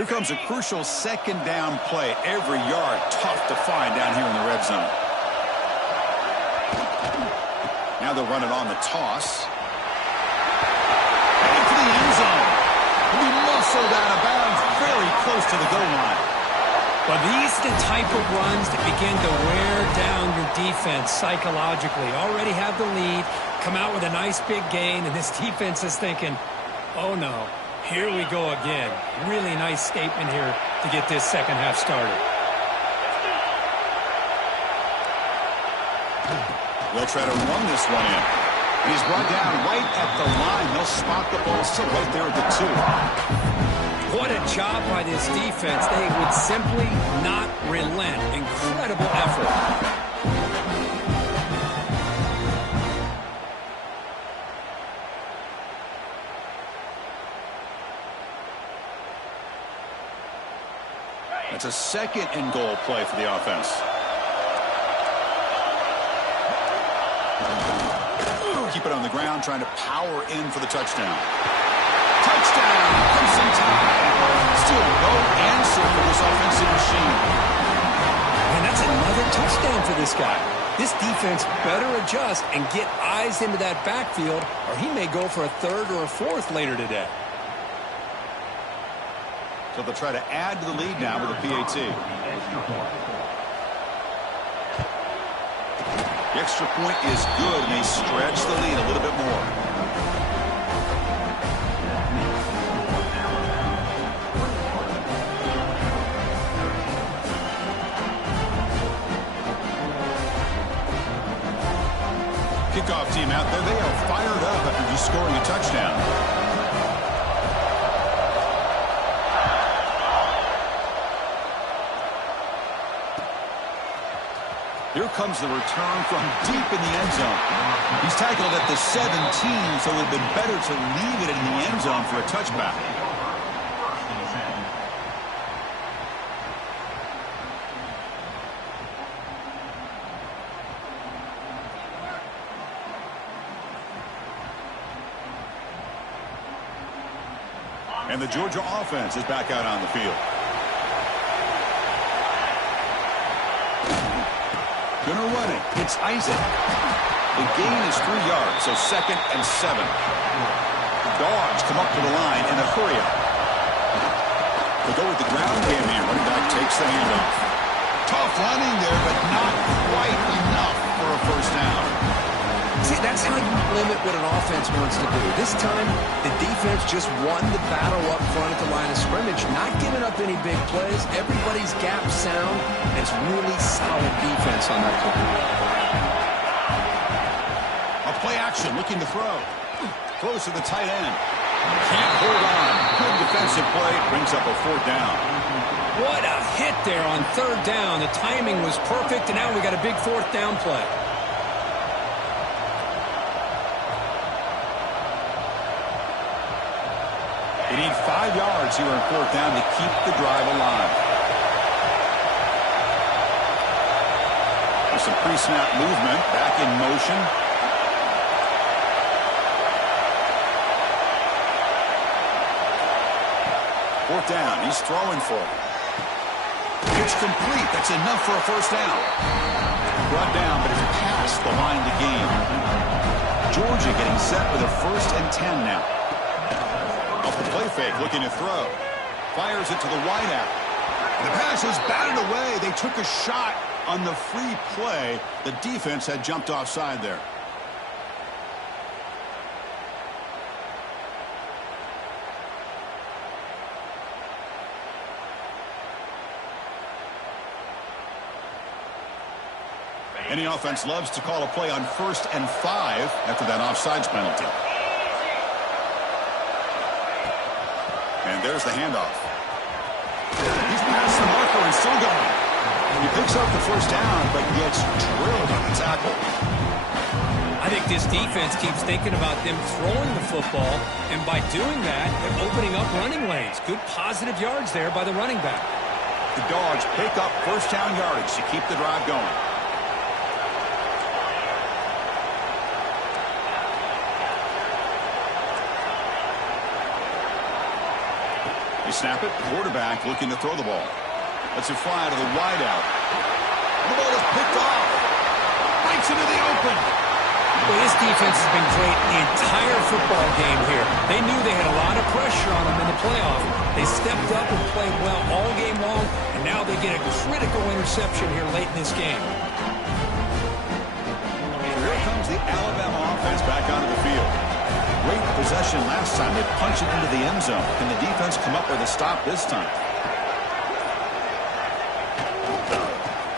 Here comes a crucial second down play. Every yard tough to find down here in the red zone. Now they'll run it on the toss. Back to the end zone. He'll be muscled out of bounds very close to the goal line. Well, these are the type of runs that begin to wear down your defense psychologically. Already have the lead, come out with a nice big gain, and this defense is thinking, oh no, here we go again. Really nice statement here to get this second half started. They'll try to run this one in. He's brought down right at the line. They'll spot the ball still right there at the 2. What a job by this defense. They would simply not relent. Incredible effort. It's a second and goal play for the offense. Keep it on the ground, trying to power in for the touchdown. Touchdown! Crimson Tide. Still no answer for this offensive machine. And that's another touchdown for this guy. This defense better adjust and get eyes into that backfield, or he may go for a third or a fourth later today. So they'll try to add to the lead now with a PAT. The extra point is good, and they stretch the lead a little bit more. Kickoff team out there. They are fired up after just scoring a touchdown. Here comes the return from deep in the end zone. He's tackled at the 17, so it would have been better to leave it in the end zone for a touchback. And the Georgia offense is back out on the field. Gonna run it. It's Isaac. The gain is 3 yards, so 2nd and 7. The Dogs come up to the line in a hurry up. They go with the ground game here. Running back takes the handoff. Tough running there, but not quite enough for a first down. See, that's how you limit what an offense wants to do. This time, the defense just won the battle up front at the line of scrimmage, not giving up any big plays. Everybody's gap sound. It's really solid defense on that play. A play action, looking to throw. Throws to the tight end. Can't hold on. Good defensive play. Brings up a 4th down. What a hit there on 3rd down. The timing was perfect, and now we got a big 4th down play. They need 5 yards here on 4th down to keep the drive alive. There's some pre-snap movement. Back in motion. Fourth down. He's throwing for it. It's complete. That's enough for a first down. Brought down, but it's past the line to gain. Georgia getting set with a 1st and 10 now. Off the play fake, looking to throw. Fires it to the wideout. The pass is batted away. They took a shot on the free play. The defense had jumped offside there. Any offense loves to call a play on 1st and 5 after that offsides penalty. And there's the handoff. He's past the marker and still going. He picks up the first down, but gets drilled on the tackle. I think this defense keeps thinking about them throwing the football, and by doing that, they're opening up running lanes. Good positive yards there by the running back. The Dogs pick up first down yardage to keep the drive going. They snap it. Quarterback looking to throw the ball. Lets it fly to the wideout. The ball is picked off. Breaks into the open. Well, this defense has been great the entire football game here. They knew they had a lot of pressure on them in the playoff. They stepped up and played well all game long, and now they get a critical interception here late in this game. Here comes the Alabama offense back onto the field. Great possession last time. They punched it into the end zone. Can the defense come up with a stop this time?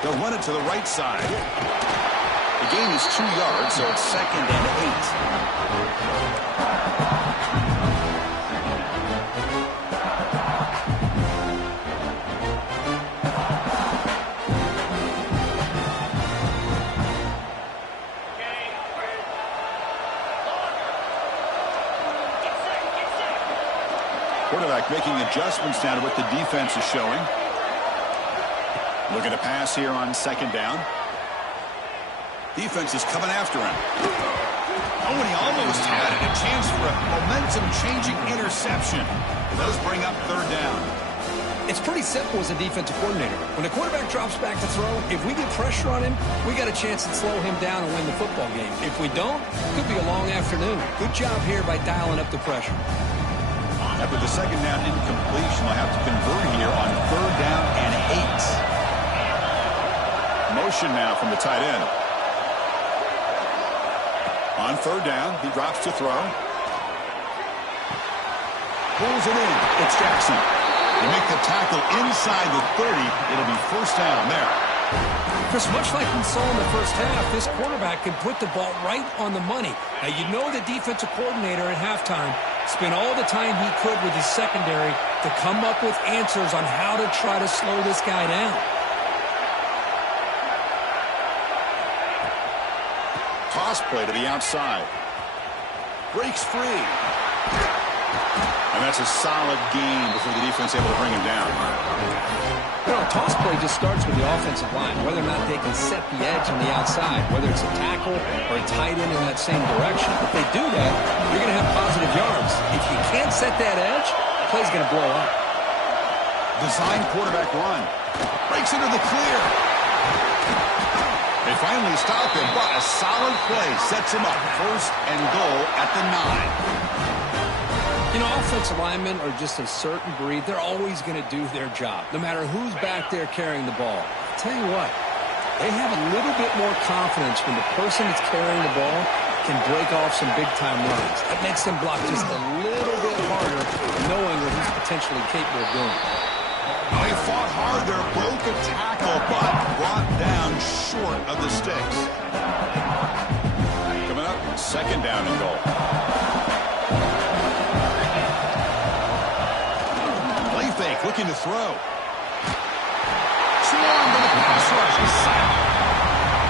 They'll run it to the right side. The gain is 2 yards, so it's 2nd and 8. Quarterback making adjustments now to what the defense is showing. Looking to pass here on 2nd down. Defense is coming after him. Oh, and he almost had it. A chance for a momentum-changing interception. It does bring up 3rd down. It's pretty simple as a defensive coordinator. When the quarterback drops back to throw, if we get pressure on him, we got a chance to slow him down and win the football game. If we don't, it could be a long afternoon. Good job here by dialing up the pressure. After the 2nd down incompletion, they'll have to convert here on 3rd down and 8. Motion now from the tight end. On 3rd down, he drops to throw. Pulls it in. It's Jackson. They make the tackle inside the 30. It'll be 1st down there. Chris, much like we saw in the first half, this quarterback can put the ball right on the money. Now, you know the defensive coordinator at halftime spent all the time he could with his secondary to come up with answers on how to try to slow this guy down. Toss play to the outside. Breaks free. And that's a solid gain before the defense able to bring him down. You know, a toss play just starts with the offensive line, whether or not they can set the edge on the outside, whether it's a tackle or a tight end in that same direction. If they do that, you're going to have positive yards. If you can't set that edge, the play's going to blow up. Design quarterback run. Breaks into the clear. They finally stop him, but a solid play sets him up. 1st and goal at the 9. You know, offensive linemen are just a certain breed. They're always going to do their job, no matter who's back there carrying the ball. I'll tell you what, they have a little bit more confidence when the person that's carrying the ball can break off some big-time runs. That makes them block just a little bit harder, knowing what he's potentially capable of doing. Oh, he fought hard there, broke a tackle, but brought down short of the sticks. Coming up, 2nd down and goal. Play fake, looking to throw. Swarmed by the pass rush. He's sacked.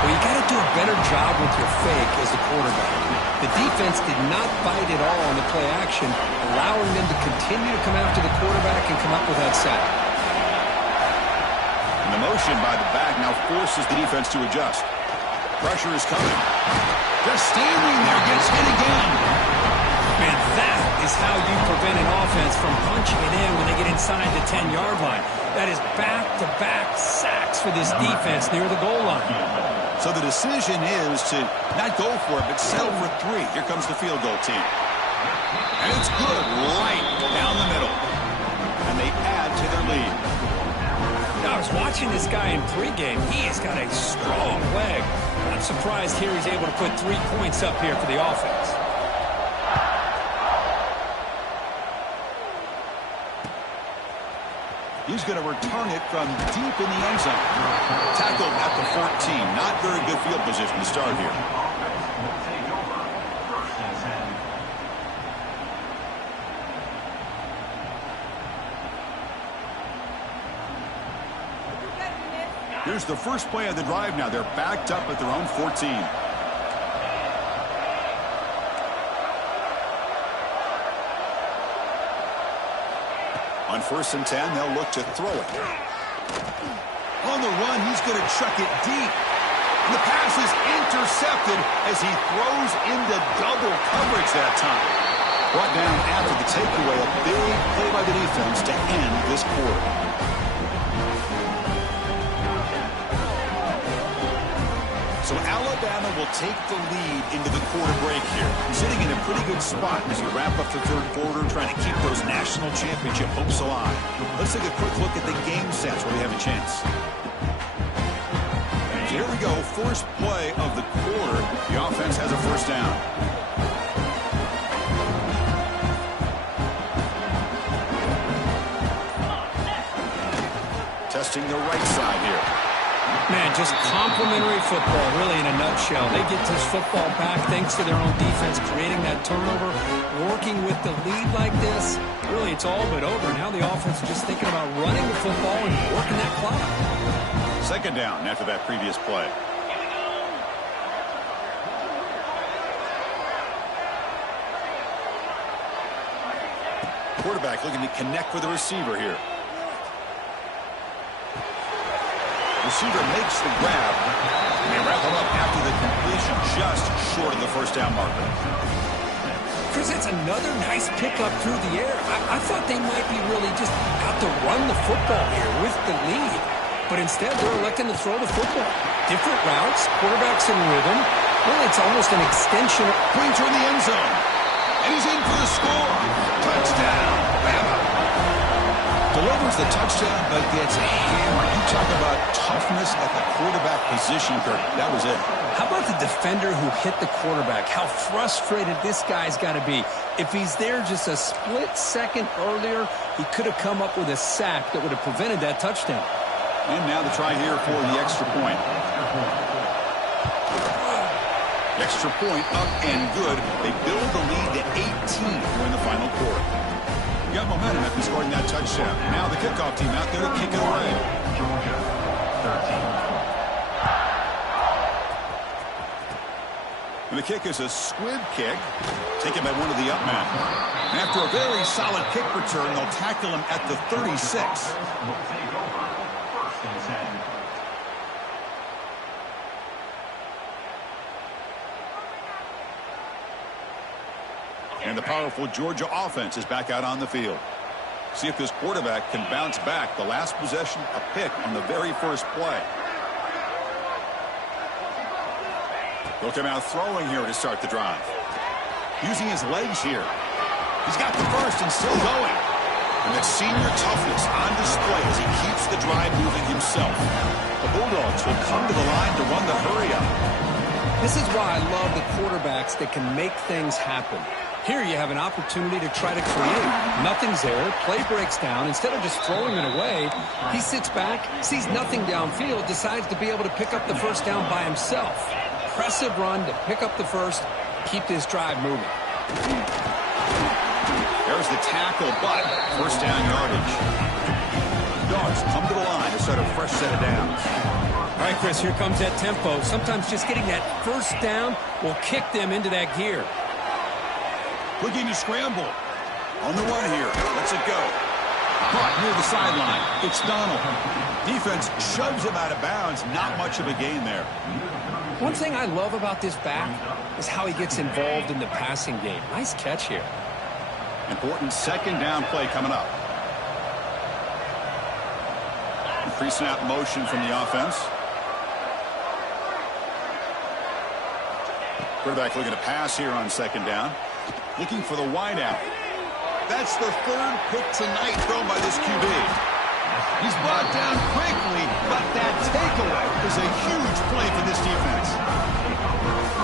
Well, you got to do a better job with your fake as the quarterback. The defense did not bite at all on the play action, allowing them to continue to come after the quarterback and come up with that sack. The motion by the back now forces the defense to adjust. Pressure is coming. Just standing there, gets hit again. Man, that is how you prevent an offense from punching it in when they get inside the 10-yard line. That is back-to-back sacks for this defense near the goal line. So the decision is to not go for it, but settle for 3. Here comes the field goal team. And it's good right down the middle. And they add to their lead. I was watching this guy in pregame. He has got a strong leg. I'm surprised here he's able to put 3 points up here for the offense. He's going to return it from deep in the end zone. Tackled at the 14. Not very good field position to start here. Here's the first play of the drive now. They're backed up at their own 14. On 1st and 10, they'll look to throw it. On the run, he's going to chuck it deep. And the pass is intercepted as he throws into double coverage that time. Brought down after the takeaway, a big play by the defense to end this quarter. So Alabama will take the lead into the quarter break here, sitting in a pretty good spot as you wrap up the third quarter, trying to keep those national championship hopes alive. Let's take a quick look at the game stats where we have a chance. So here we go, first play of the quarter. The offense has a first down. Testing the right side here. Man, just complimentary football, really, in a nutshell. They get this football back thanks to their own defense, creating that turnover, working with the lead like this. Really, it's all but over. Now the offense is just thinking about running the football and working that clock. Second down after that previous play. Quarterback looking to connect with the receiver here. Receiver makes the grab, and they wrap him up after the completion just short of the first down marker. Chris, it's another nice pickup through the air. I thought they might be really just out to run the football here with the lead. But instead, they're electing to throw the football. Different routes, quarterbacks in rhythm. Really, it's almost an extension. Brings her in the end zone. And he's in for the score. Touchdown, Bama. Delivers the touchdown, but gets hammered. You talk about toughness at the quarterback position, Kirk. That was it. How about the defender who hit the quarterback? How frustrated this guy's got to be. If he's there just a split second earlier, he could have come up with a sack that would have prevented that touchdown. And now the try here for the extra point. Extra point up and good. They build the lead to 18 during the final quarter. You got momentum after scoring that touchdown. Now the kickoff team out there to kick it away. Georgia, 13. And the kick is a squib kick, taken by one of the up men. And after a very solid kick return, they'll tackle him at the 36. And the powerful Georgia offense is back out on the field. See if this quarterback can bounce back. The last possession, a pick on the very first play. He'll come out throwing here to start the drive. Using his legs here. He's got the first and still going. And that senior toughness on display as he keeps the drive moving himself. The Bulldogs will come to the line to run the hurry up. This is why I love the quarterbacks that can make things happen. Here you have an opportunity to try to create. Nothing's there. Play breaks down. Instead of just throwing it away, he sits back, sees nothing downfield, decides to be able to pick up the first down by himself. Impressive run to pick up the first, keep this drive moving. There's the tackle, but first down yardage. Dogs come to the line to start a fresh set of downs. All right, Chris, here comes that tempo. Sometimes just getting that first down will kick them into that gear. Looking to scramble. On the run here. Let's it go. Caught near the sideline. It's Donald. Defense shoves him out of bounds. Not much of a gain there. One thing I love about this back is how he gets involved in the passing game. Nice catch here. Important second down play coming up. Pre-snap motion from the offense. Quarterback looking to pass here on second down. Looking for the wideout. That's the third pick tonight thrown by this QB. He's brought down quickly, but that takeaway is a huge play for this defense.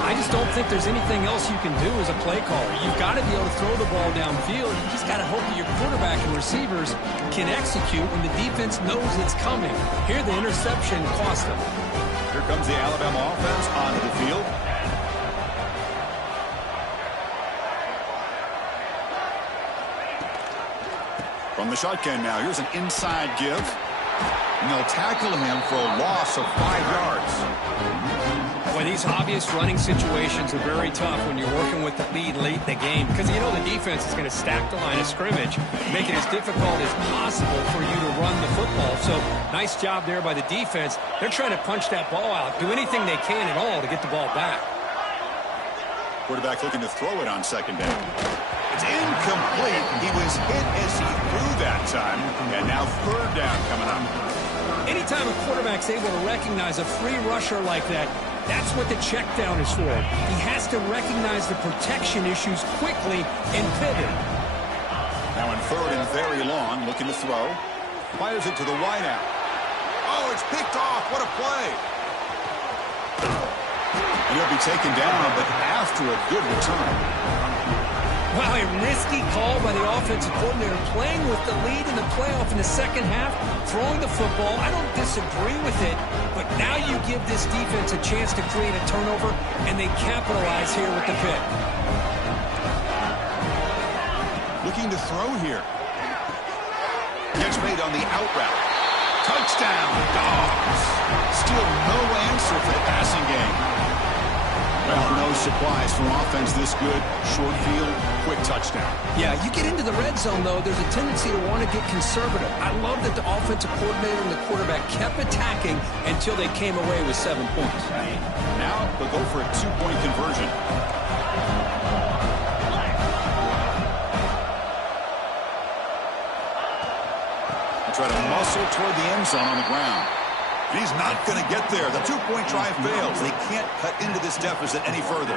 I just don't think there's anything else you can do as a play caller. You've got to be able to throw the ball downfield. You just got to hope that your quarterback and receivers can execute when the defense knows it's coming. Here the interception cost them. Here comes the Alabama offense onto the field. From the shotgun now, here's an inside give. And they'll tackle him for a loss of 5 yards. Boy, these obvious running situations are very tough when you're working with the lead late in the game because you know the defense is going to stack the line of scrimmage, make it as difficult as possible for you to run the football. So nice job there by the defense. They're trying to punch that ball out, do anything they can at all to get the ball back. Quarterback looking to throw it on second down. It's incomplete. He was hit as he threw that time. And now third down coming up. Anytime a quarterback's able to recognize a free rusher like that, that's what the check down is for. He has to recognize the protection issues quickly and pivot. Now in third and very long, looking to throw. Fires it to the wideout. Oh, it's picked off. What a play. And he'll be taken down, but after a good return. Wow, a risky call by the offensive coordinator, playing with the lead in the playoff in the second half, throwing the football. I don't disagree with it, but now you give this defense a chance to create a turnover, and they capitalize here with the pick. Looking to throw here. Gets made on the out route. Touchdown, Dogs. Still no answer for the passing game. Well, no surprise from offense this good. Short field, quick touchdown. Yeah, you get into the red zone, though, there's a tendency to want to get conservative. I love that the offensive coordinator and the quarterback kept attacking until they came away with 7 points. Now they'll go for a two-point conversion. They try to muscle toward the end zone on the ground. He's not going to get there. The two-point try fails. They can't cut into this deficit any further.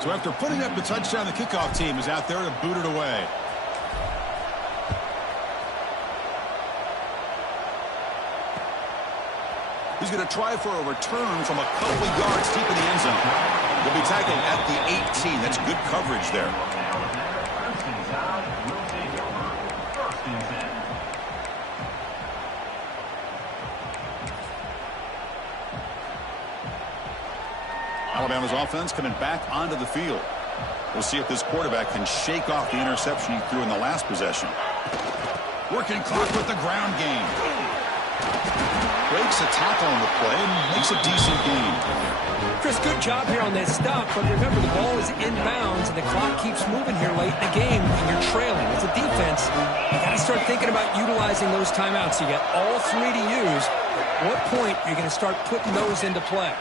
So after putting up the touchdown, the kickoff team is out there to boot it away. He's going to try for a return from a couple yards deep in the end zone. He'll be tackled at the 18. That's good coverage there. Alabama's offense coming back onto the field. We'll see if this quarterback can shake off the interception he threw in the last possession. Working clock with the ground game. Breaks a tackle on the play and makes a decent gain. Chris, good job here on that stop, but remember the ball is inbounds and the clock keeps moving here late in the game and you're trailing. As a defense, you got to start thinking about utilizing those timeouts. You got all three to use. At what point are you going to start putting those into play?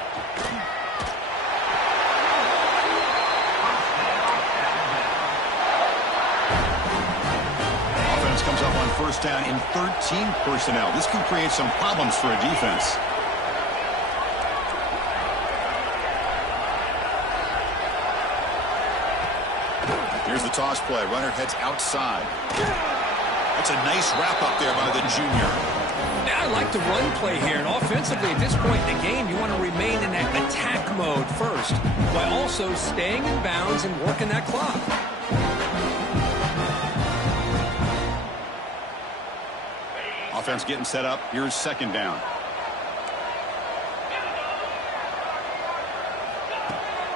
Comes up on first down in 13 personnel. This can create some problems for a defense. Here's the toss play. Runner heads outside. That's a nice wrap up there by the junior. Now I like the run play here, and offensively at this point in the game, you want to remain in that attack mode first, while also staying in bounds and working that clock. Offense getting set up. Here's second down.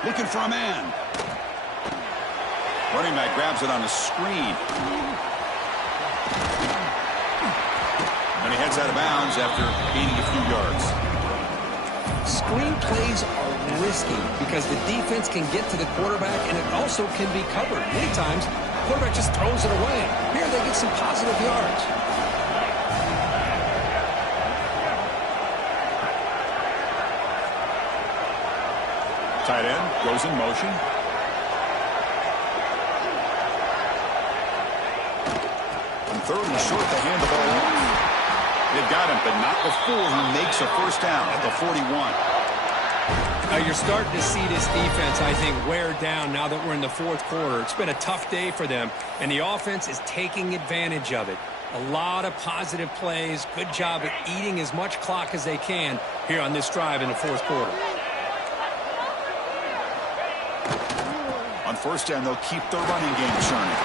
Looking for a man. Running back grabs it on the screen. And he heads out of bounds after gaining a few yards. Screen plays are risky because the defense can get to the quarterback and it also can be covered. Many times, the quarterback just throws it away. Here they get some positive yards. Tight end goes in motion. On third and short, they hand the ball off. They've got him, but not before he makes a first down at the 41. Now you're starting to see this defense, I think, wear down now that we're in the fourth quarter. It's been a tough day for them, and the offense is taking advantage of it. A lot of positive plays. Good job at eating as much clock as they can here on this drive in the fourth quarter. On first down, they'll keep their running game churning.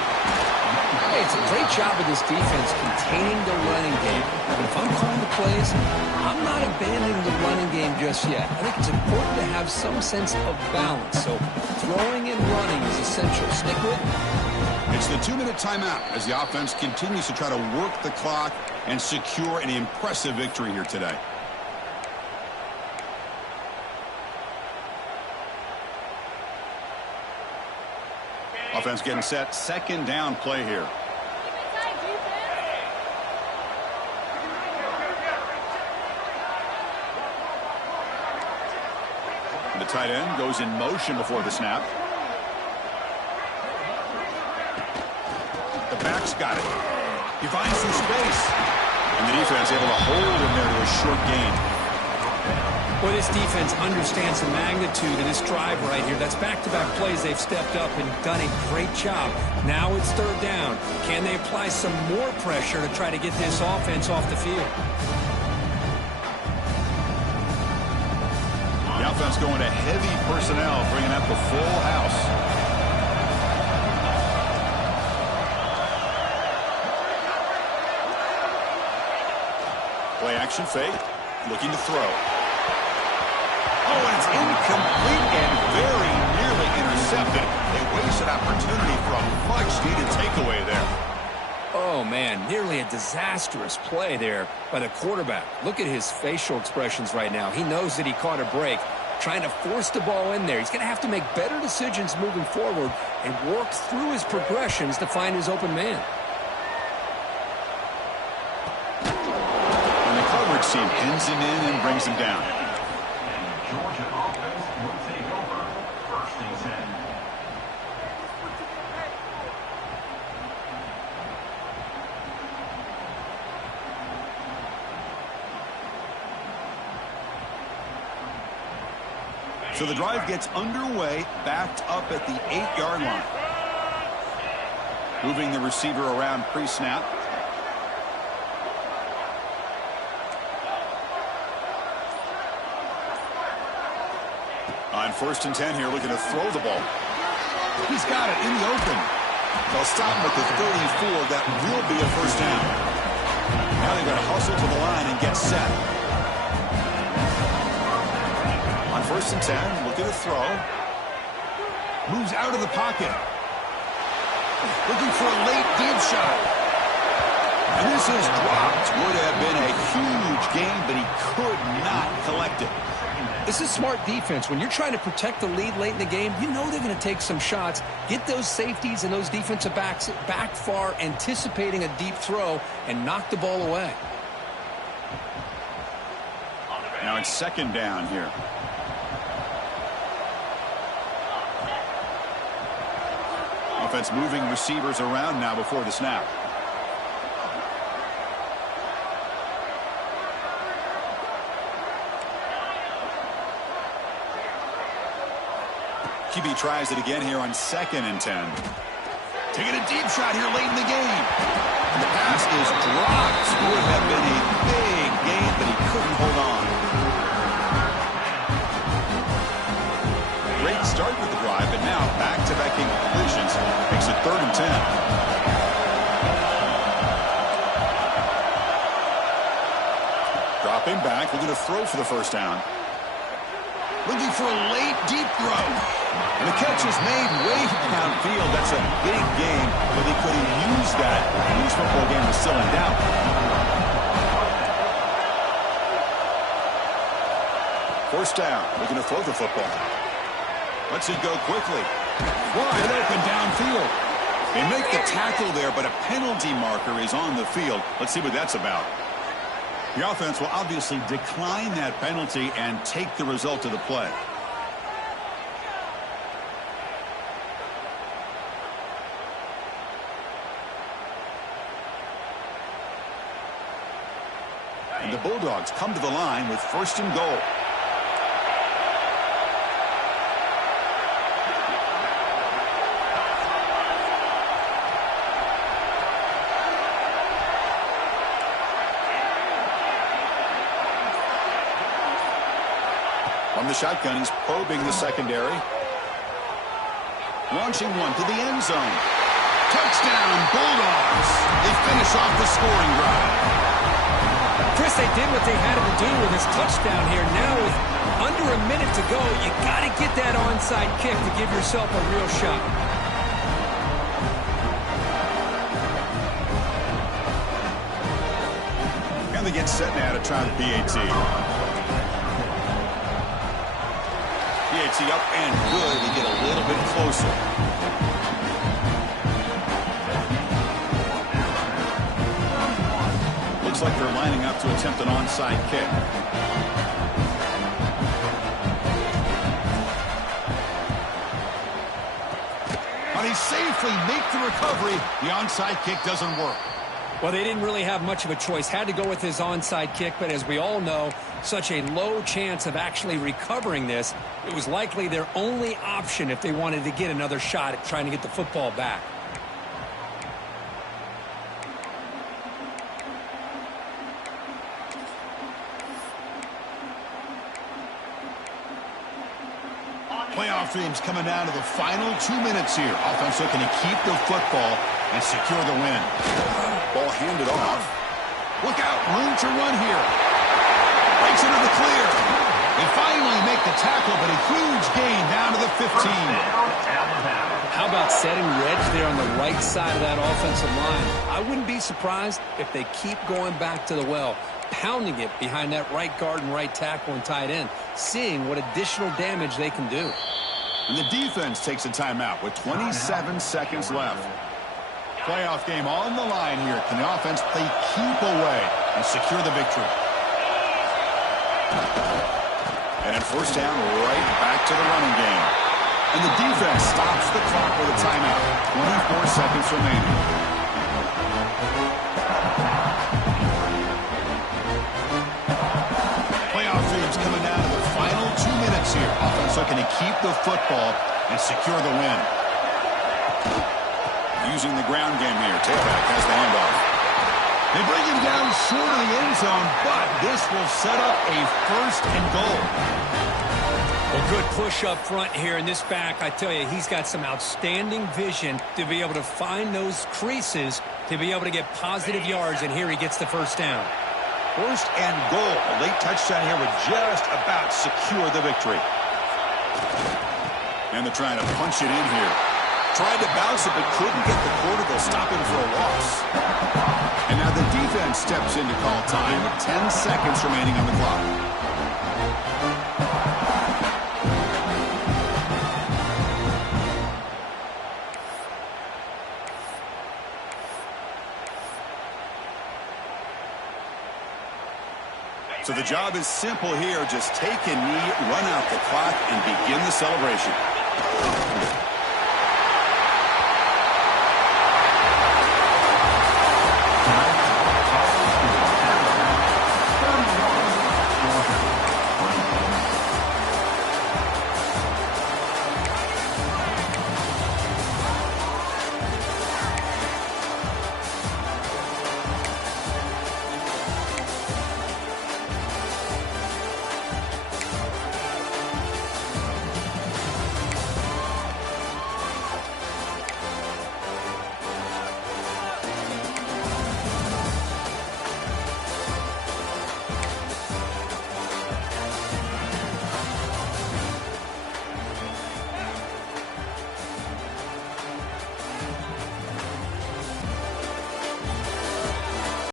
Hey, it's a great job of this defense containing the running game. But if I'm calling the plays, I'm not abandoning the running game just yet. I think it's important to have some sense of balance. So throwing and running is essential. Stick with it. It's the 2-minute timeout as the offense continues to try to work the clock and secure an impressive victory here today. Offense getting set. Second down play here. The tight end goes in motion before the snap. got it. He finds some space. And the defense able to hold him there to a short gain. Well, this defense understands the magnitude of this drive right here. That's back-to-back plays. They've stepped up and done a great job. Now it's third down. Can they apply some more pressure to try to get this offense off the field? The offense going to heavy personnel, bringing up the full house. Play action fake, looking to throw. Oh, and it's incomplete and very nearly intercepted. They wasted opportunity for a much-needed takeaway there. Oh, man, nearly a disastrous play there by the quarterback. Look at his facial expressions right now. He knows that he caught a break, trying to force the ball in there. He's going to have to make better decisions moving forward and work through his progressions to find his open man. And the coverage team pins him in and brings him down. Georgia offense will take over. First and 10. So the drive gets underway, backed up at the 8-yard line. Moving the receiver around pre-snap. On first and 10 here, looking to throw the ball. He's got it in the open. They'll stop him at the 34. That will be a first down. Now they've got to hustle to the line and get set. On first and 10, looking to throw. Moves out of the pocket. Looking for a late deep shot. And this is dropped. Would have been a huge gain, but he could not collect it. This is smart defense. When you're trying to protect the lead late in the game, you know they're going to take some shots, get those safeties and those defensive backs back far, anticipating a deep throw, and knock the ball away. Now it's second down here. Offense moving receivers around now before the snap. QB tries it again here on second and 10. Taking a deep shot here late in the game. And the pass is dropped. Would have been a big gain, but he couldn't hold on. Great start with the drive, but now back-to-back incompletions makes it third and 10. Dropping back, looking to throw for the first down. Looking for a late deep throw. And the catch is made way downfield. That's a big game, but he could have used that. This football game was still in doubt. First down, looking to throw the football. Lets it go quickly. Wide open downfield. They make the tackle there, but a penalty marker is on the field. Let's see what that's about. The offense will obviously decline that penalty and take the result of the play. And the Bulldogs come to the line with first and goal. From the shotgun, he's probing the secondary. Launching one to the end zone. Touchdown, Bulldogs. They finish off the scoring drive. Chris, they did what they had to do with this touchdown here. Now with under a minute to go, you got to get that onside kick to give yourself a real shot. And they get set now to try the PAT. PAT up and good. They get a little bit closer. Looks like they're lining up to attempt an onside kick. But they safely make the recovery. recovery. The onside kick doesn't work. Well, they didn't really have much of a choice. Had to go with his onside kick, but as we all know, such a low chance of actually recovering this. It was likely their only option if they wanted to get another shot at trying to get the football back. Playoff dreams coming down to the final 2 minutes here. Offense looking to keep the football and secure the win. Ball handed off. Look out, room to run here. Breaks into the clear. They finally make the tackle, but a huge gain down to the 15. How about setting Reg there on the right side of that offensive line? I wouldn't be surprised if they keep going back to the well, pounding it behind that right guard and right tackle and tight end, seeing what additional damage they can do. And the defense takes a timeout with 27 seconds left. Playoff game on the line here. Can the offense play keep away and secure the victory? And at first down, right back to the running game. And the defense stops the clock with a timeout. 24 seconds remaining. Playoff dreams coming down to the final 2 minutes here. Offense looking to keep the football and secure the win. Using the ground game here. Tailback has the handoff. They bring him down short of the end zone, but this will set up a first and goal. Well, good push up front here in this back. I tell you, he's got some outstanding vision to be able to find those creases to be able to get positive yards, and here he gets the first down. First and goal. A late touchdown here would just about secure the victory. And they're trying to punch it in here. Tried to bounce it, but couldn't get the quarter. They'll stop him for a loss. And now the defense steps in to call time with 10 seconds remaining on the clock. So the job is simple here. Just take a knee, run out the clock, and begin the celebration.